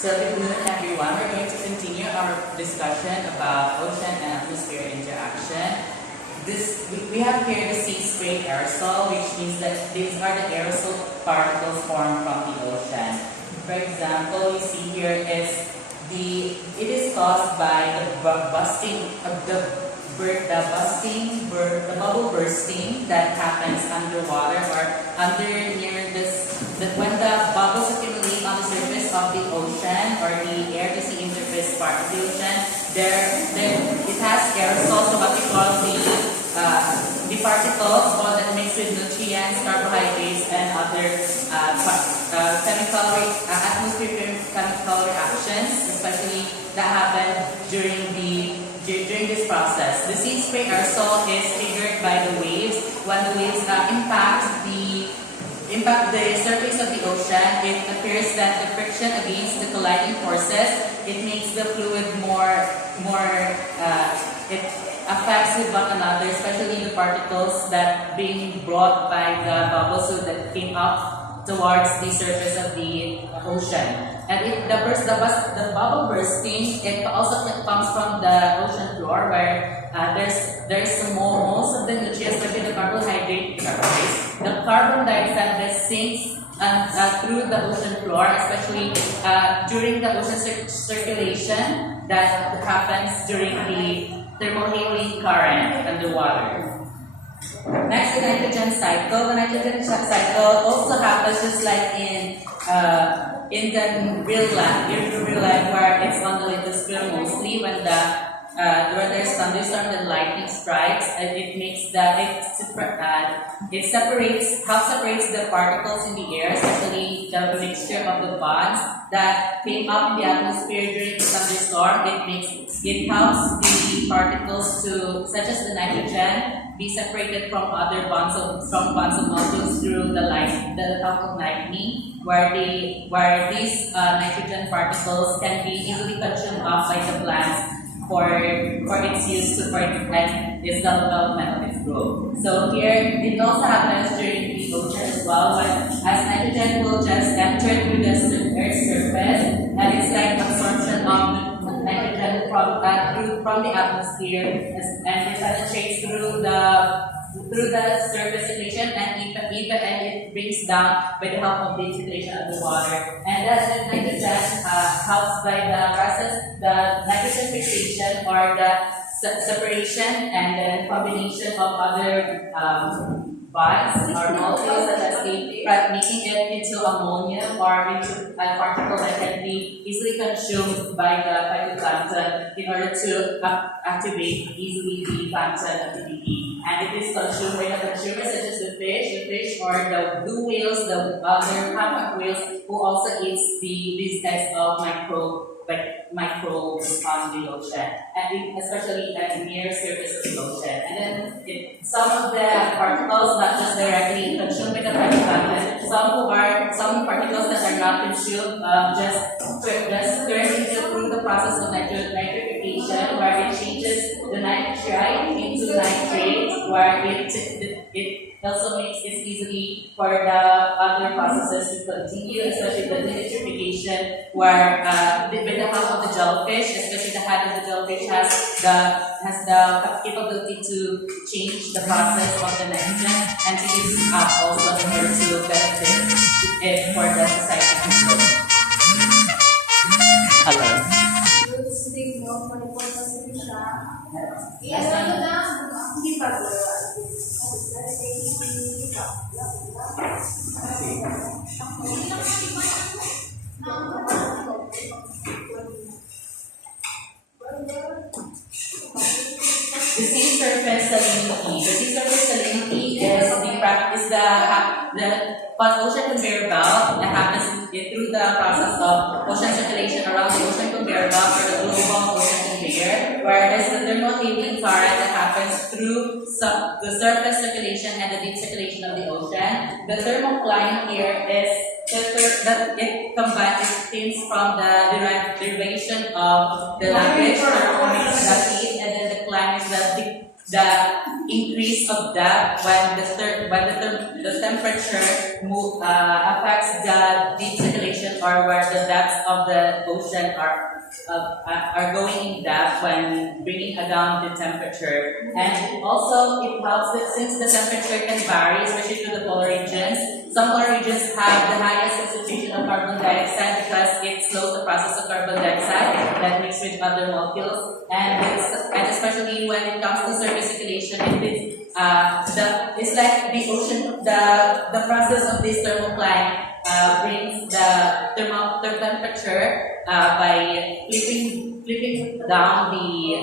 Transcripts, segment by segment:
So good noon everyone. We're going to continue our discussion about ocean and atmosphere interaction. We have here the sea spray aerosol, which means that these are the aerosol particles formed from the ocean. For example, you see here it is caused by the bubble bursting that happens underwater or when the bubbles accumulate on the surface of the ocean or the air to sea interface part of the ocean, it has aerosols, so what we call the particles, all that mix with nutrients, carbohydrates, and other atmospheric chemical reactions, especially that happen during this process. The sea spray aerosol is triggered by the waves. When the waves impact the surface of the ocean, it appears that the friction against the colliding forces, it makes the fluid it affects with one another, especially the particles that being brought by the bubbles so that came up towards the surface of the ocean. And the bubble bursting, it also comes from the ocean floor where there's most of the nutrients, especially the carbohydrates, the carbon dioxide that sinks through the ocean floor, especially during the ocean circulation that happens during the thermohaline current underwater. Next, the nitrogen cycle. The nitrogen cycle also happens just like in the real life where it's on the lithosphere mostly when there's thunderstorm and lightning strikes, it separates the particles in the air, especially the mixture of the bonds that came up in the atmosphere during the thunderstorm. It helps the particles such as the nitrogen, be separated from other bonds of molecules through the help of lightning, where these nitrogen particles can be easily consumed up by the plants for its use and its development of its growth. So here it also happens during the ocean as well, as nitrogen will just enter through the Earth's surface, and it's like absorption of nitrogen from the atmosphere, and it penetrates through the surface circulation and it brings down by the help of the circulation of the water. And that nitrogen helps by the process, the nitrogen fixation or the separation and then combination of other bonds or molecules such as making it into ammonia or into a particle that can be easily consumed by the phytoplankton in order to activate easily the plankton activity. And it is consumed by the consumers such as the fish or the blue whales, the other humpback whales who also eats these types of microbes on the ocean, and especially at the near surface of the ocean. And then some of the particles not just directly consumed by the phytoplankton, some particles that are not consumed just turn through the process of nitrification, where it changes the nitrite into nitrate, where it also makes it easily for the other processes to continue, especially the denitrification, where with the help of the jellyfish, especially the head of the jellyfish has the capability to change the process of the nitrogen and to use it up also in order to benefit it for the society. Hello. The sea surface salinity. The sea surface salinity is the ocean conveyor belt that happens through the process of ocean circulation around the ocean conveyor belt or the global ocean conveyor, where there's the thermohaline current that happens through the surface circulation and the deep circulation of the ocean. The thermocline here is that it comes from the derivation of the language that heat, and then the climb is the increase of depth when the temperature affects the deep circulation or where the depths of the ocean ocean are going in depth when bringing down the temperature. And also, it helps that since the temperature can vary, especially to the polar regions, some polar regions have the highest concentration of carbon dioxide because it slows the process of carbon dioxide that mix with other molecules. And especially when it comes to surface circulation, it's like the ocean, the process of this thermocline brings the temperature by flipping down the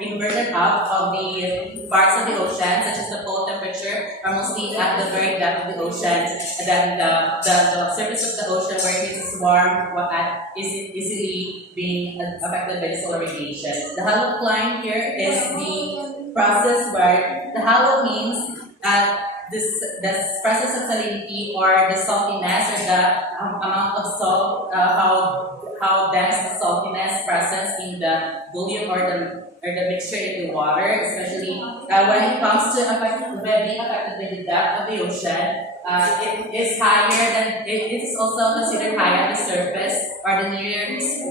inverted up of the parts of the ocean, such as the cold temperature, are mostly at the very depth of the ocean, and then the surface of the ocean where it is warm is easily being affected by the solar radiation. The hollow line here is the process where the hollow means the process of salinity or the saltiness or the amount of salt, how dense the saltiness presence in the volume or the mixture in the water, especially when it comes to being affected by the depth of the ocean. It is higher than it is also considered higher at the surface or the nearest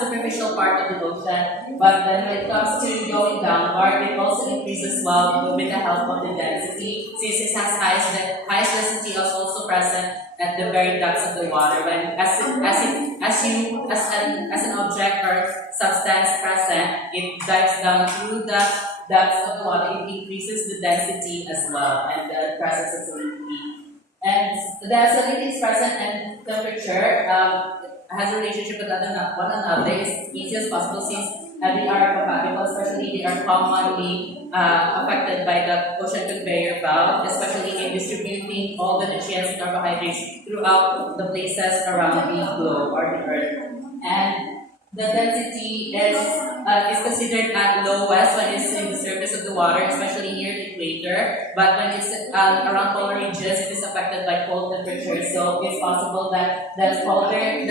superficial part of the ocean. But then when it comes to going downward, it also increases well with the help of the density, since it has highest density is also present at the very depths of the water. When as an object or substance present, it dives down through the depths of the water, it increases the density as well and the presence of salinity. And the salinity is present and temperature has a relationship with one another. It's easy as possible since they are compatible, especially they are commonly affected by the ocean conveyor belt, especially in distributing all the nutrients and carbohydrates throughout the places around the globe or the earth. And the density is considered at lowest when it's in the surface of the water, especially near the equator. But when it's around polar regions, it is affected by cold temperatures. So it's possible that the colder it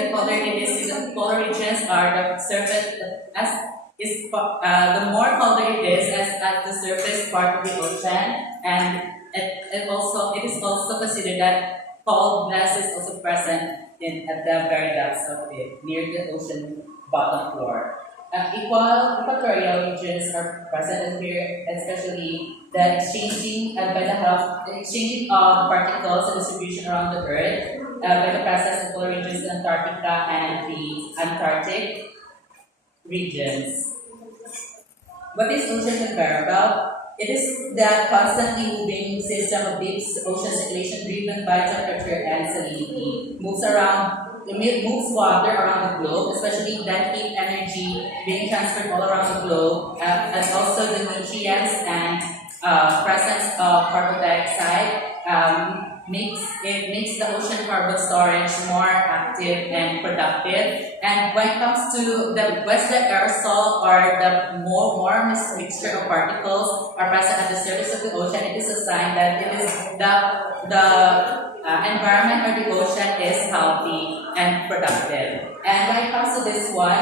is in the polar regions, are the surface the more colder it is as at the surface part of the ocean, and it is also considered that coldness is also present at the very depths of it, near the ocean bottom floor. Equatorial regions are present here, especially the exchanging of particles and distribution around the Earth by the presence of polar regions in Antarctica and the Antarctic regions. What is ocean conveyor? It is the constantly moving system of deep ocean circulation driven by temperature and salinity. It moves water around the globe, especially that heat energy being transferred all around the globe, and also the nutrients and presence of carbon dioxide makes the ocean carbon storage more active and productive. And when it comes to the aerosol or the more mixture of particles are present at the surface of the ocean, it is a sign that it is the environment or the ocean is healthy and productive. And when it comes to this one,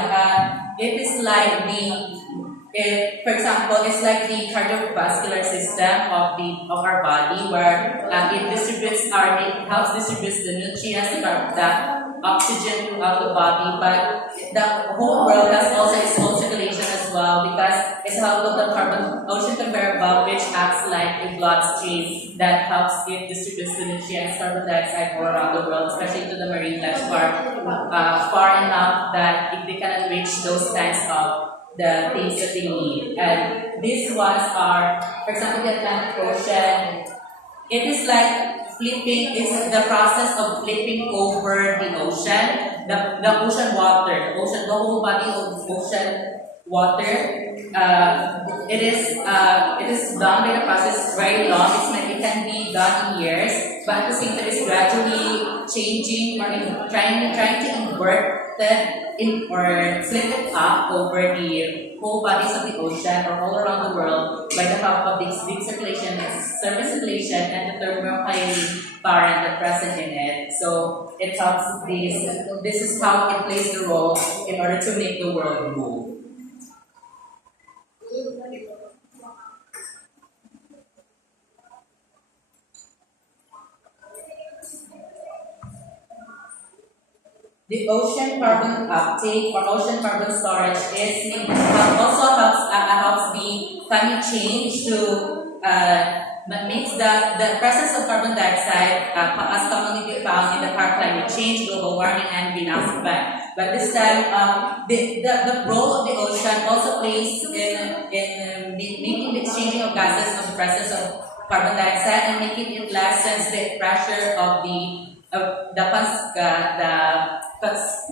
it is like for example, it's like the cardiovascular system of our body, where it helps distribute the nutrients, the oxygen throughout the body. But the whole world has also its own circulation as well, because it's help of the ocean conveyor belt, which acts like a bloodstream that helps it distribute the nutrients, carbon dioxide all around the world, especially to the marine life far enough that they cannot reach those kinds of the things that they need. And these ones are, for example, the Atlantic Ocean. It is like the process of flipping over the ocean, the ocean water, the whole body of ocean water. It is done by the process very long. It can be done in years, but at the same time, it's gradually changing or trying to invert or flip it up over the whole bodies of the ocean or all around the world by the help of this deep circulation, surface circulation, and the thermocline current that present in it. So it helps this is how it plays the role in order to make the world move. The ocean carbon uptake or ocean carbon storage also helps the climate change to makes the presence of carbon dioxide as commonly be found in the current climate change, global warming, and greenhouse effect. But this time, the role of the ocean also plays in making the exchanging of gases of the presence of carbon dioxide and making it lessens the pressure of the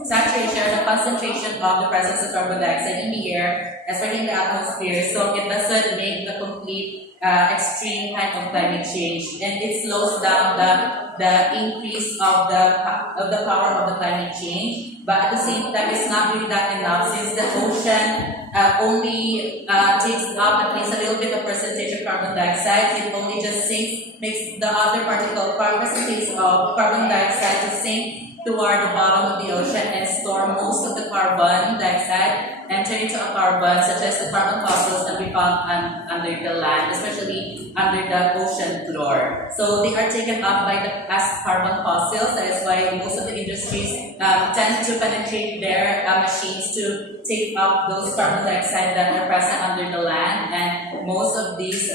saturation, the concentration of the presence of carbon dioxide in the air, especially in the atmosphere, so it doesn't make the complete extreme kind of climate change, and it slows down the increase of the power of the climate change. But at the same time, it's not really that enough since the ocean only takes up at least a little bit of percentage of carbon dioxide. It only just makes the other percentage of carbon dioxide to sink toward the bottom of the ocean and store most of the carbon dioxide and turn into a carbon, such as the carbon fossils that we found under the land, especially under the ocean floor. So they are taken up as carbon fossils. That is why most of the industries tend to penetrate their machines to take up those carbon dioxide that are present under the land, and most of these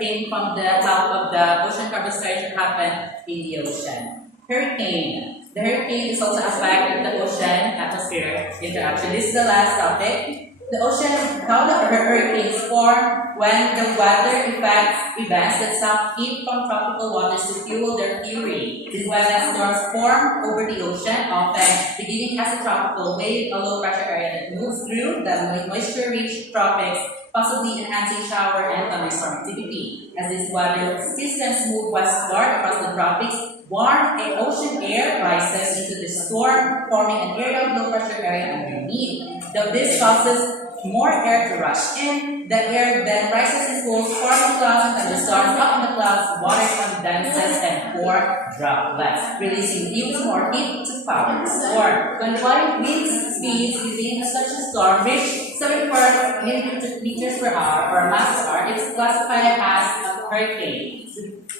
came from the top of the ocean carbon storage that happened in the ocean. Hurricane. The hurricane is also affecting the ocean atmosphere interaction. This is the last topic. The ocean, how the hurricanes form when the weather events that suck heat from tropical waters to fuel their fury. These weather storms form over the ocean, often beginning as a tropical wave, a low pressure area that moves through the moisture-rich tropics, possibly enhancing shower and thunderstorm activity. As these weather systems move westward across the tropics, warm ocean air rises into the storm, forming an area of low pressure area underneath. Though this causes more air to rush in, the air then rises and cools, forming clouds and thunderstorms. Up in the clouds, water condenses and form droplets, releasing even more heat to power the storm. When wind speeds within such a storm reach 74 meters per hour or miles per hour, it is classified as a hurricane.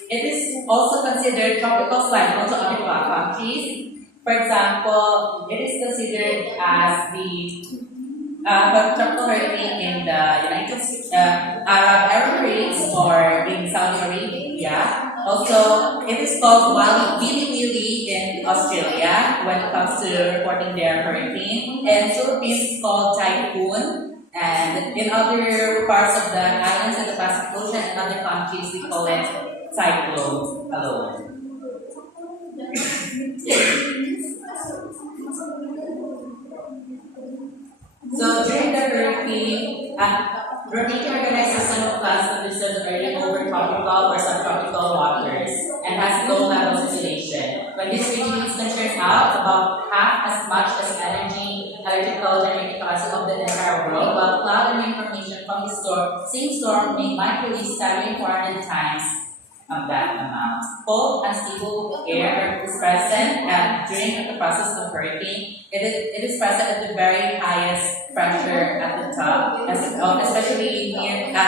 It is also considered tropical cyclone to other countries. For example, it is considered as the tropical hurricane in the United States, Arab Emirates, or in Saudi Arabia. Also, it is called Wili Wili in Australia when it comes to reporting their hurricane. And Philippines is called typhoon. And in other parts of the islands in the Pacific Ocean and other countries, we call it cyclone alone. So during the hurricane, rotating organized system of clouds understood the area over tropical or subtropical waters and has low levels of insulation. When this region is measured out, about half as much as electrical generating capacity of the entire world, while cloud and rain formation from the same storm might release staggering 400 times of that amount. Cold, unstable air is present during the process of hurricane. It is present at the very highest pressure at the top, especially near the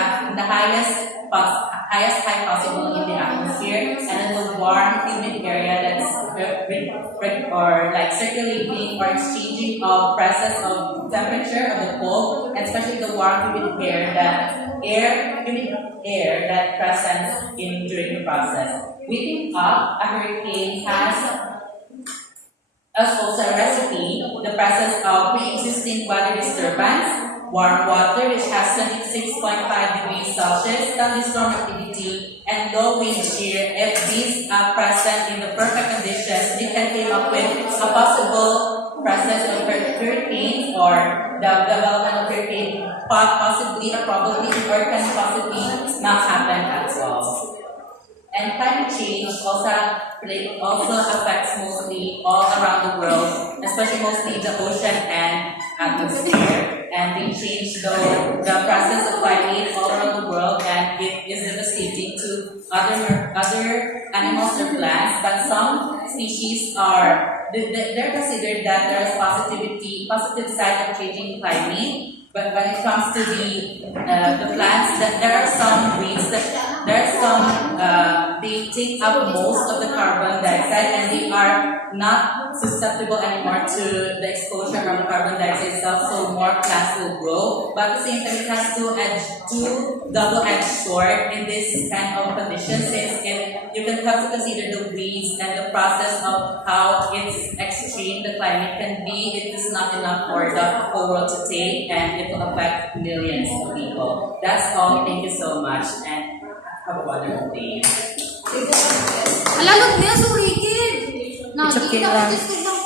highest high possible in the atmosphere, and then the warm, humid area that's circulating or exchanging of process of temperature of the cold, and especially the warm, humid humid air that present during the process. Whipping up a hurricane has as also a recipe, the presence of pre-existing weather disturbance, warm water which has 26.5 degrees Celsius, thunderstorm activity, and low wind shear. If these are present in the perfect conditions, they can come up with a possible presence of hurricanes or the development of hurricane, possibly or probably, or can possibly not happen at all. And climate change also affects mostly all around the world, especially mostly the ocean and atmosphere. And they change the process of climate all around the world, and it is devastating to other animals or plants. But some species they're considered that there is positive side of changing climate. But when it comes to the plants, there are some weeds that there's some, they take up most of the carbon dioxide and they are not susceptible anymore to the exposure of carbon dioxide itself, so more plants will grow. But at the same time, it has two double-edged sword in this kind of condition, since you can have to consider the weeds and the process of how it's extreme the climate can be. It is not enough for the whole world to take, and it will affect millions of people. That's all. Thank you so much, and have a wonderful day. Alalot niya, sorry kid. It's okay Nakita ko lang. just